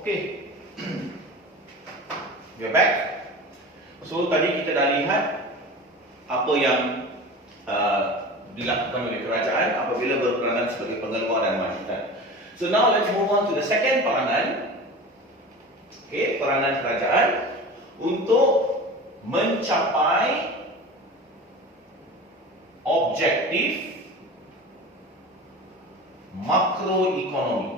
Okay, we are back. So tadi kita dah lihat apa yang dilakukan oleh kerajaan apabila berperanan sebagai pengeluar dan majikan. So now let's move on to the second peranan. Okay, peranan kerajaan untuk mencapai objektif makroekonomi.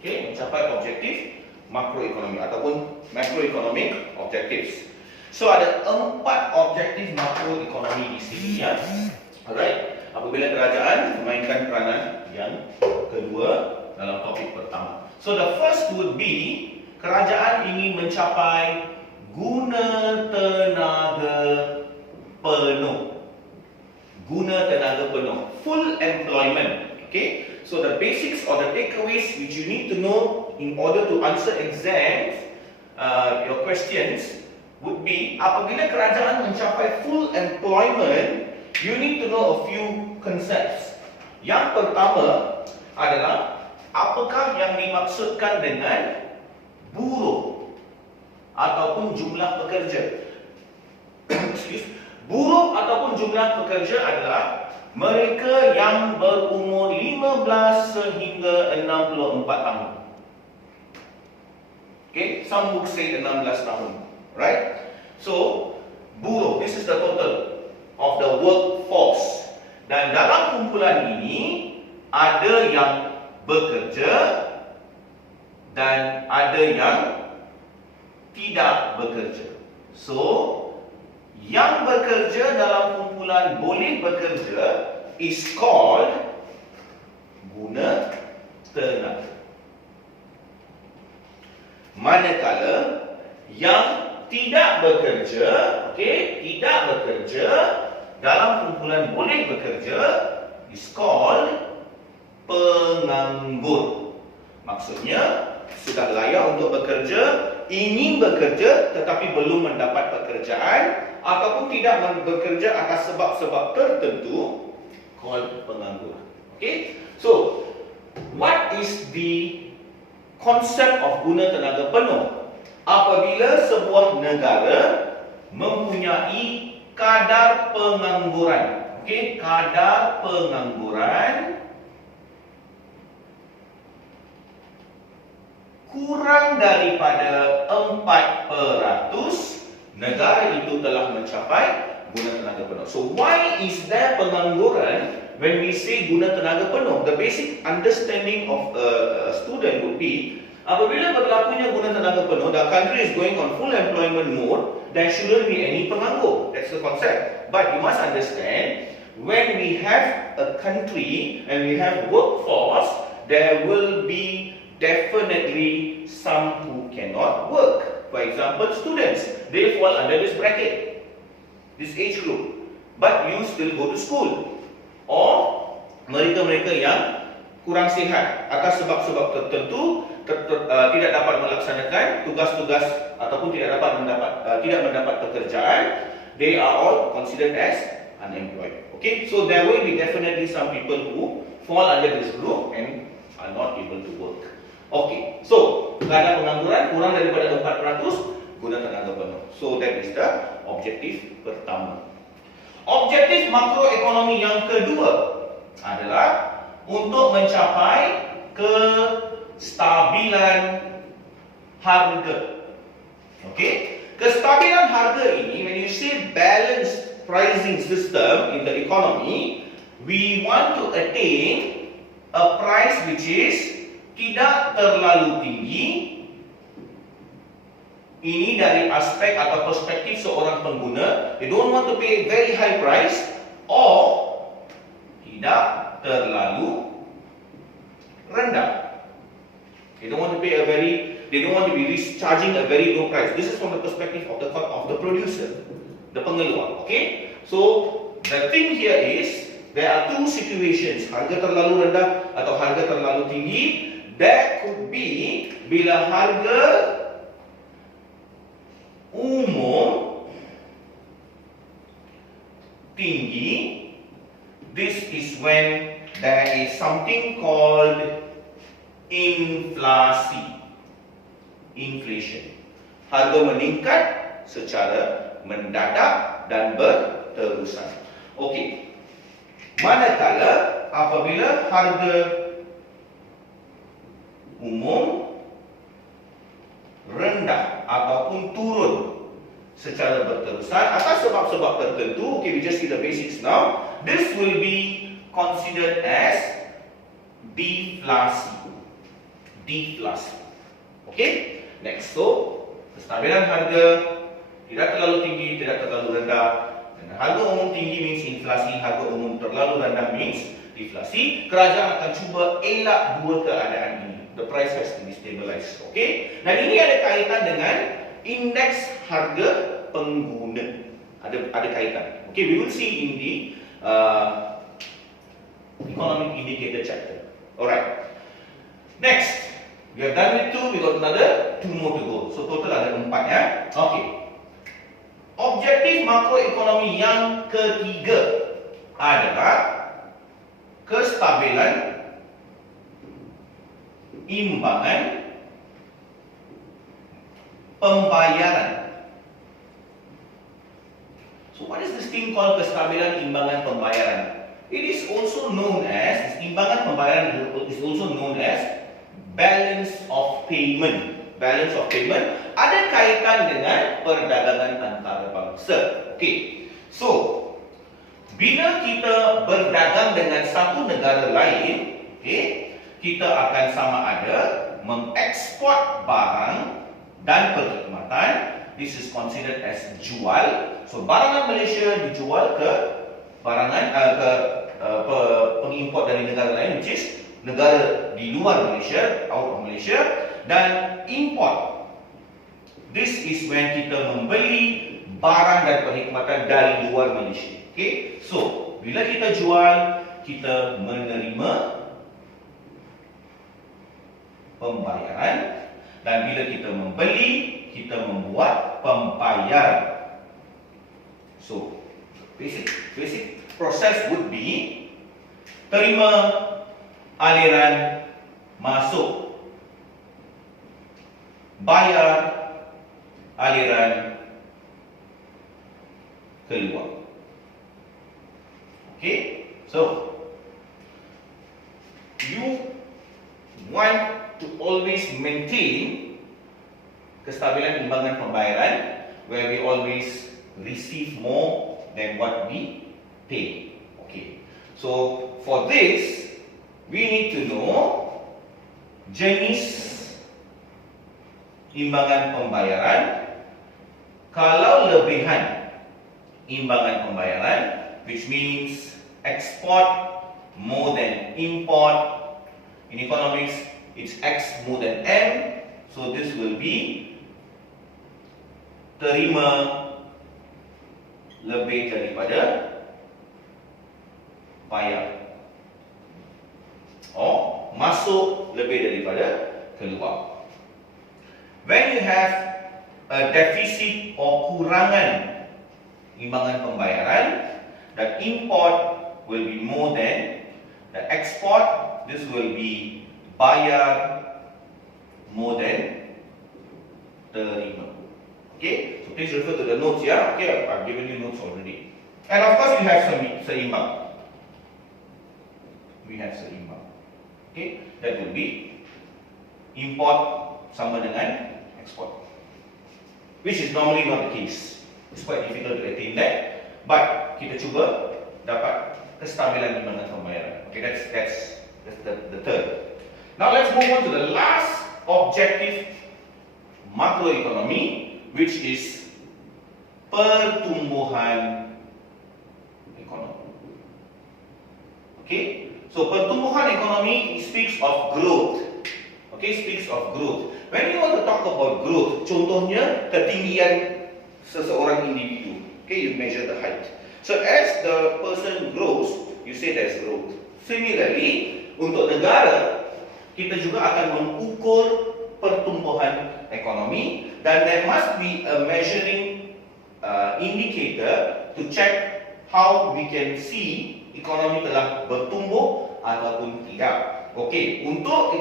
Okay, mencapai objektif makroekonomi ataupun macroeconomic objectives. So ada 4 objektif makroekonomi di sini ya. Alright, apabila kerajaan memainkan peranan yang kedua dalam topik pertama. So the first would be kerajaan ingin mencapai guna tenaga penuh. Guna tenaga penuh, full employment. Okay, so the basics or the takeaways which you need to know in order to answer exams, your questions would be apabila kerajaan mencapai full employment, you need to know a few concepts. Yang pertama adalah apakah yang dimaksudkan dengan buruh ataupun jumlah pekerja. Buruh ataupun jumlah pekerja adalah mereka yang berumur 15 sehingga 64 tahun. Okay, some would say 16 tahun, right? So, buruh, this is the total of the workforce. Dan dalam kumpulan ini ada yang bekerja dan ada yang tidak bekerja. So, yang bekerja dalam kumpulan boleh bekerja is called guna tenaga. Manakala yang tidak bekerja, okay, tidak bekerja dalam kumpulan boleh bekerja is called penganggur. Maksudnya sudah layak untuk bekerja, ingin bekerja tetapi belum mendapat pekerjaan ataupun tidak bekerja atas sebab-sebab tertentu, called penganggur. Okay, so what is the concept of guna tenaga penuh? Apabila sebuah negara mempunyai kadar pengangguran, okay, kadar pengangguran kurang daripada 4%, negara itu telah mencapai guna tenaga penuh. So why is there pengangguran when we say guna tenaga penuh? The basic understanding of a student would be apabila berlakunya guna tenaga penuh, the country is going on full employment mode, there shouldn't be any penganggur. That's the concept. But you must understand, when we have a country and we have workforce, there will be definitely some who cannot work. For example, students, they fall under this bracket, this age group, but you still go to school. Or mereka-mereka yang kurang sihat atas sebab-sebab tertentu tidak dapat melaksanakan tugas-tugas ataupun tidak mendapat pekerjaan, they are all considered as unemployed. Okay, so there will be definitely some people who fall under this group and are not able to work. Okay, so kadar pengangguran kurang daripada 4%, guna tenaga penuh. So that is the objektif pertama. Objektif makroekonomi yang kedua adalah untuk mencapai kestabilan harga. Okay, kestabilan harga ini, when you say balanced pricing system in the economy, we want to attain a price which is tidak terlalu tinggi. Ini dari aspek atau perspektif seorang pengguna. They don't want to pay very high price, or tidak terlalu rendah. They don't want to be charging a very low price. This is from the perspective of the producer, the pengeluar. Okay, so the thing here is there are two situations: harga terlalu rendah atau harga terlalu tinggi. That could be bila harga umum tinggi. This is when there is something called inflasi. Inflation. Harga meningkat secara mendadak dan berterusan. Okey. Manakala apabila harga umum rendah ataupun turun secara berterusan atas sebab-sebab tertentu, okay, we just see the basics now. This will be considered as deflasi. Deflasi. Okay? Next, so kestabilan harga tidak terlalu tinggi, tidak terlalu rendah. Dan harga umum tinggi means inflasi, harga umum terlalu rendah means deflasi. Kerajaan akan cuba elak dua keadaan ini. The price has to be stabilized. Okay? Dan ini ada kaitan dengan indeks harga pengguna. Ada kaitan. Okay, we will see in the economic indicator chapter. Alright. Next, we have done with 2. We got another 2 more to go. So total ada 4 ya. Okay. Objektif makroekonomi yang ketiga adalah kestabilan imbangan pembayaran. So what is this thing called kestabilan imbangan pembayaran? It is also known as, imbangan pembayaran is also known as balance of payment. Balance of payment ada kaitan dengan perdagangan antarabangsa. Okay. So, bila kita berdagang dengan satu negara lain, okay, kita akan sama ada mengekspor barang dan perkhidmatan. This is considered as jual. So, barangan Malaysia dijual ke pengimport dari negara lain, which is negara di luar Malaysia, out of Malaysia, dan import. This is when kita membeli barang dan perkhidmatan dari luar Malaysia. Okay, so bila kita jual, kita menerima pembayaran, dan bila kita membeli, kita membuat pembayaran. So basic process would be terima aliran masuk, bayar aliran keluar. Okay, so you want to always maintain kestabilan imbangan pembayaran, where we always receive more than what we pay. Okay, so for this we need to know jenis imbangan pembayaran. Kalau lebihan imbangan pembayaran, which means export more than import, in economics it's X more than M, so this will be terima lebih daripada bayar, or masuk lebih daripada keluar. When you have a deficit or kurangan imbangan pembayaran, the import will be more than the export. This will be bayar more than terima. Okay, so please refer to the notes here. Okay, I've given you notes already. And of course, we have seimbang. We have seimbang. Okay, that will be import sama dengan export, which is normally not the case. It's quite difficult to attain that, but kita cuba dapat kestabilan imbangan pembayaran. Okay, that's the third. Now let's move on to the last objective makroekonomi, which is pertumbuhan ekonomi. Okay, so pertumbuhan ekonomi speaks of growth. Okay, speaks of growth. When you want to talk about growth, contohnya ketinggian seseorang individu. Okay, you measure the height. So as the person grows, you say there's growth. Similarly, untuk negara, kita juga akan mengukur pertumbuhan ekonomi, dan there must be a measuring indicator to check how we can see ekonomi telah bertumbuh ataupun tidak. Okey, untuk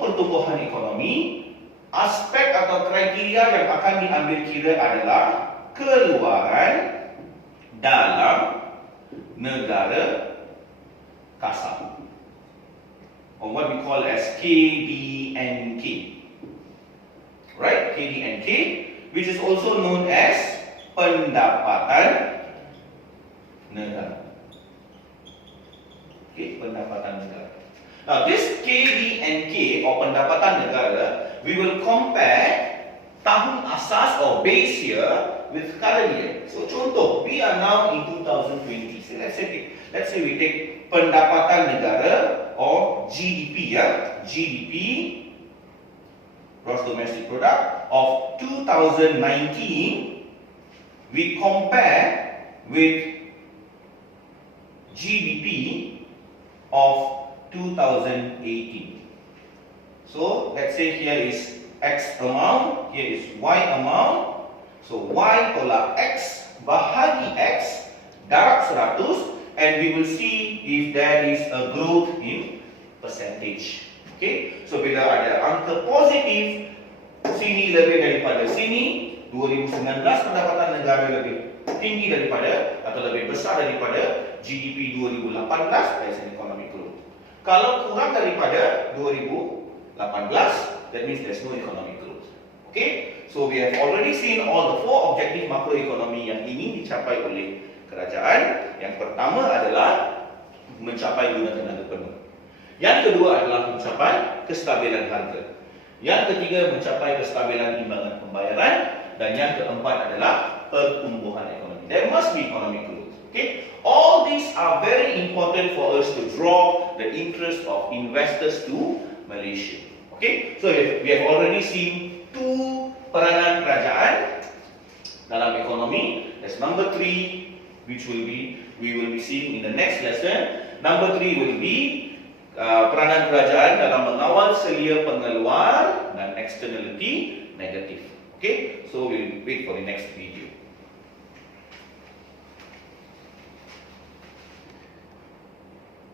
pertumbuhan ekonomi, aspek atau kriteria yang akan diambil kira adalah keluaran dalam negara kasar, or what we call as KDNK. Right? KDNK, which is also known as pendapatan negara. Okay, pendapatan negara. Now, this KDNK or pendapatan negara, we will compare tahun asas or base year with current year. So, contoh, we are now in 2020. So, let's say we take pendapatan negara or GDP, GDP, gross domestic product of 2019. We compare with GDP of 2018. So let's say here is X amount, here is Y amount. So Y tolak X bahagi X darab 100, and we will see if there is a growth in percentage. Okay, so bila ada angka positif, sini lebih daripada sini, 2019 pendapatan negara lebih tinggi daripada atau lebih besar daripada GDP 2018, that's an economic growth. Kalau kurang daripada 2018, that means there's no economic growth. Okay, so we have already seen all the four objektif makroekonomi yang ingin dicapai oleh kerajaan. Yang pertama adalah mencapai guna tenaga penuh. Yang kedua adalah mencapai kestabilan harga. Yang ketiga mencapai kestabilan timbangan pembayaran, dan yang keempat adalah pertumbuhan ekonomi. There must be economic growth. Okay, all these are very important for us to draw the interest of investors to Malaysia. Okay, so we have already seen two peranan kerajaan dalam ekonomi. There's number 3, which we will be seeing in the next lesson. Number 3 will be peranan kerajaan dalam mengawal selia pengeluar dan externality negatif. Okay, so we'll wait for the next video.